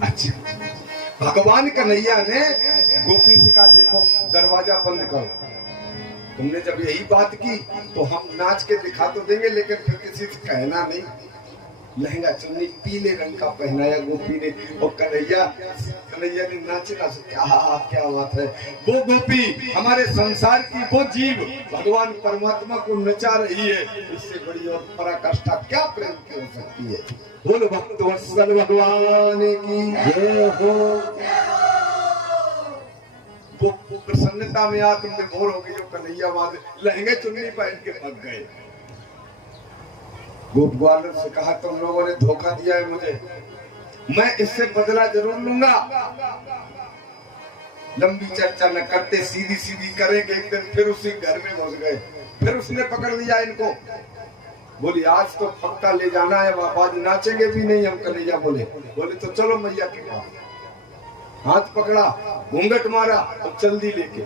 अच्छा, भगवान कन्हैया ने गोपी से कहा देखो दरवाजा बंद करो। तुमने जब यही बात की तो हम नाच के दिखा तो देंगे, लेकिन फिर किसी से कहना नहीं। लहंगा चुन्नी पीले रंग का पहनाया गोपी ने, और कन्हैया ने नाचना। क्या बात है। वो गोपी हमारे संसार की वो जीव भगवान परमात्मा को नचा रही है, इससे बड़ी और पराकाष्ठा क्या प्रेम की हो सकती है। बोल भक्त वत्सल भगवान की जय हो। वो प्रसन्नता में तुम विभोर हो गई जो कन्हैया वहां लहंगे चुन्नी पहन के भाग गए। गोप ग्वालर से कहा तुम लोगों ने धोखा दिया है मुझे, मैं इससे बदला जरूर लूंगा। लंबी चर्चा न करते सीधी सीधी करेंगे। एक दिन फिर उसी घर में घुस गए, फिर उसने पकड़ लिया इनको। बोली आज तो पक्का ले जाना है, आज नाचेंगे भी नहीं हम। कन्हैया बोले तो चलो मैया के पास। हाथ पकड़ा, घूंघट मारा और चल दी लेके।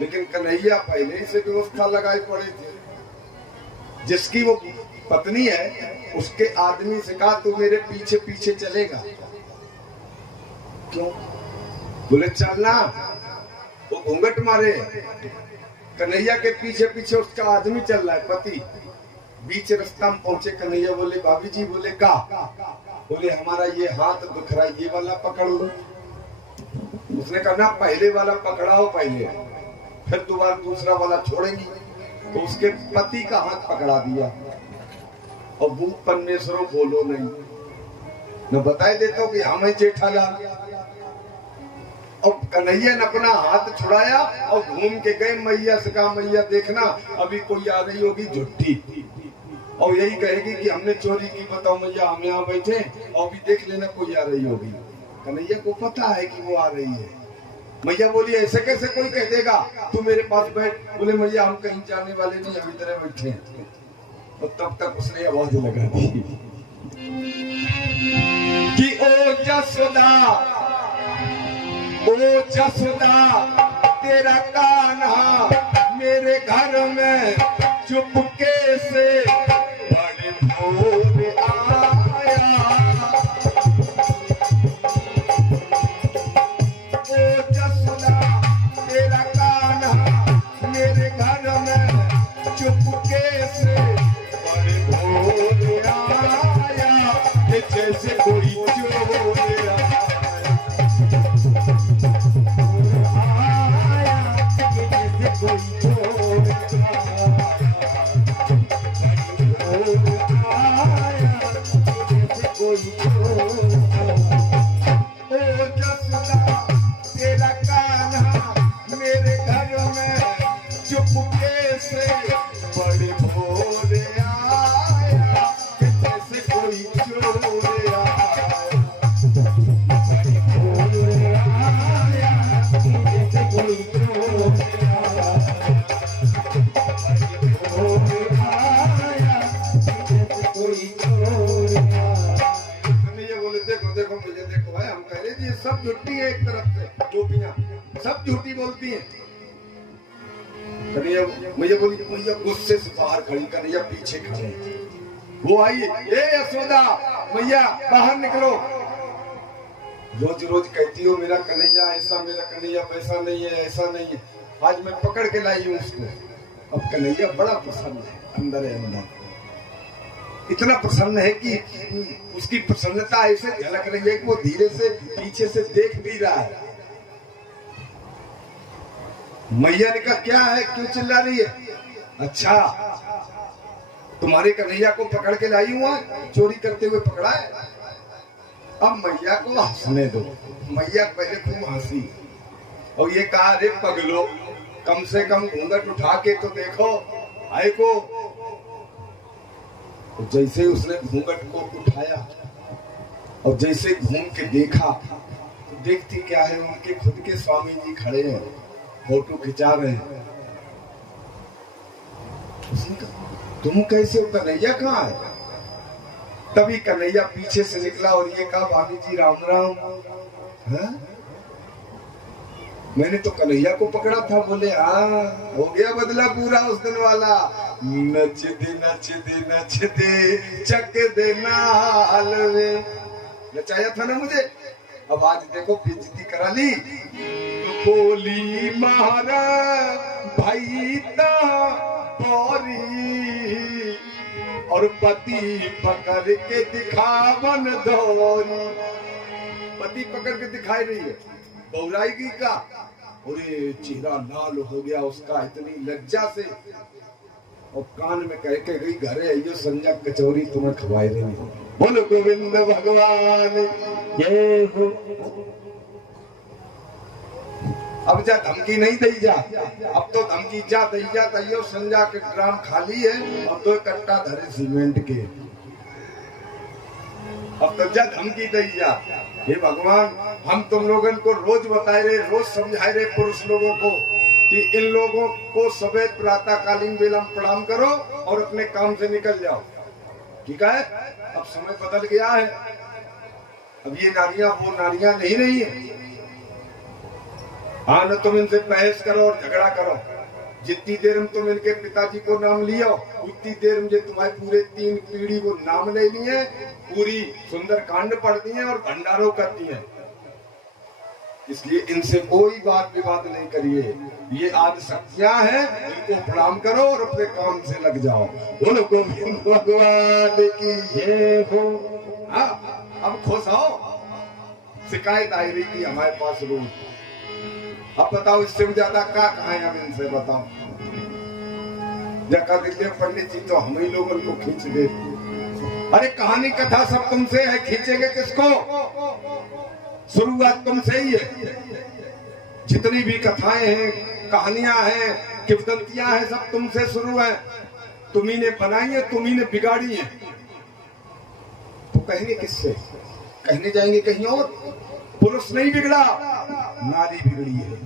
लेकिन कन्हैया पहले से व्यवस्था लगाई पड़े थे। जिसकी वो पत्नी है उसके आदमी से कहा तू मेरे पीछे पीछे चलेगा। क्यों? बोले चलना। वो घूंघट मारे, कन्हैया के पीछे पीछे उसका आदमी चल रहा है, पति। बीच रास्ता में पहुंचे, कन्हैया बोले भाभी जी। बोले का? बोले हमारा ये हाथ दुख रहा है, ये वाला पकड़ लो। उसने कहा ना पहले वाला पकड़ाओ पहले, फिर दोबारा दूसरा वाला छोड़ेंगी। तो उसके पति का हाथ पकड़ा दिया। और भूत परमेश्वरों बोलो नहीं, न बताए देता कि हमें जेठालाल। और कन्हैया ने अपना हाथ छुड़ाया और घूम के गए मैया से कहा मैया देखना अभी कोई आ रही होगी झुट्टी, और यही कहेगी कि हमने चोरी की। बताओ मैया हम यहाँ बैठे और भी देख लेना कोई आ रही होगी। कन्हैया को पता है कि वो आ रही है। मैया बोली ऐसे कैसे कोई कह देगा, तू मेरे पास बैठ। बोले मैया हम कहीं जाने वाले नहीं, हम इधर बैठे हैं। और तब तक उसने आवाज लगा दी कि ओ जसोदा तेरा कान्हा मेरे घर में चुपके से बड़े भोर आया। ओ जसोदा तेरा कान्हा मेरे घर में चुपके से बड़े भोर आया। जैसे कोई चोर आया, जैसे कोई चोर आया, जैसे कोई चोर। ओ जसोदा तेरा कान्हा मेरे घर में चुपके से बड़े भोर आया। जैसे कोई चोर आया, बड़े भोर आया, जैसे कोई चोर आया, बड़े भोर आया, जैसे कोई चोर आया। ये बोले देखो देखो मुझे देखो भाई, हम कह रहे थे ये सब झूठी है। एक तरफ से गोपियां सब झूठी बोलती हैं। कन्हैया मैया बोली मैया गुस्से से बाहर खड़ी, कन्हैया पीछे खड़े। वो आई, ए यशोदा मैया बाहर निकलो। रोज रोज कहती हो मेरा कन्हैया ऐसा, मेरा कन्हैया वैसा नहीं है, ऐसा नहीं है। आज मैं पकड़ के लाई हूँ उसको। अब कन्हैया बड़ा प्रसन्न है, अंदर है अंदर। इतना प्रसन्न है कि उसकी प्रसन्नता ऐसे झलक रही है कि वो धीरे से पीछे से देख भी रहा है। मैया ने कहा क्या है, क्यों चिल्ला रही है? अच्छा तुम्हारे कन्हैया को पकड़ के लाई हुआ, चोरी करते हुए पकड़ा है। अब मैया को हंसने दो। मैया पहले तुम हंसी और ये कहा रे पगलो कम से कम घूंघट उठा के तो देखो आए को। तो जैसे उसने घूंघट को उठाया और जैसे घूम के देखा तो देखती क्या है, उनके खुद के स्वामी जी खड़े हैं, फोटो खिंचा रहे हैं। उसने कहा तुम कैसे हो, कन्हैया कहाँ है? तभी कन्हैया पीछे से निकला और ये कहा भाभी जी राम राम। है? मैंने तो कन्हैया को पकड़ा था। बोले हाँ हो गया बदला पूरा उस दिन वाला। नच दे नच दे नच दे चक दे नाल वे, नचाया था ना मुझे। अब आज देखो बेइज्जती करा ली। बोली मारा भाई ता बोरी और पति पकड़ के दिखावन धोरी। पति पकड़ के दिखाई रही है, बहुराएगी का, और ये चेहरा लाल हो गया उसका इतनी लज्जा से, और कान में कह के गई घरे आइयो संजा कचौरी तुम्हें खवाए रही। बोलो गोविंद भगवान जय हो। अब जा धमकी नहीं दी जा, अब तो धमकी जा दी जा तैयो संजा के ड्राम खाली है, अब तो कट्टा धरे सीमेंट के, अब तो जा धमकी दी जा। हे भगवान, हम तुम लोगों को रोज बताए रहे, रोज समझाए रहे पुरुष लोगों को कि इन लोगों को सवेर प्रातःकालीन वेला में प्रणाम करो और अपने काम से निकल जाओ, ठीक है। अब समय बदल गया है, अब ये नारियां वो नारियां नहीं रही है। हाँ, न तुम इनसे बहस करो और झगड़ा करो, जितनी देर में तुम इनके पिताजी को नाम लियो उतनी देर में तुम्हारे पूरे 3 पीढ़ी को नाम ले लिए, पूरी सुंदर कांड पढ़ती हैं और भंडारों करती हैं। इसलिए इनसे कोई बात विवाद नहीं करिए, ये आज शक्तियां हैं, इनको प्रणाम करो और अपने काम से लग जाओ। बोलो गोविंद भगवान की जय हो। हाँ, अब खुश हो। शिकायत आई रही थी हमारे पास रोज, अब बताओ इससे भी ज्यादा क्या कहें हम इनसे, बताओ। जका दिल्ली पंडित जी तो हम ही लोगों को खींच दे। अरे कहानी कथा सब तुमसे है, खींचेंगे किसको? शुरुआत तुमसे ही है। जितनी भी कथाएं हैं, कहानियां हैं, किंवदंतियां हैं, सब तुमसे शुरू है। तुम्ही ने बनाई है, तुम्ही ने बिगाड़ी है। तो कहेंगे किससे? कहने जाएंगे कहीं और। पुरुष नहीं बिगड़ा, नारी बिगड़ी है।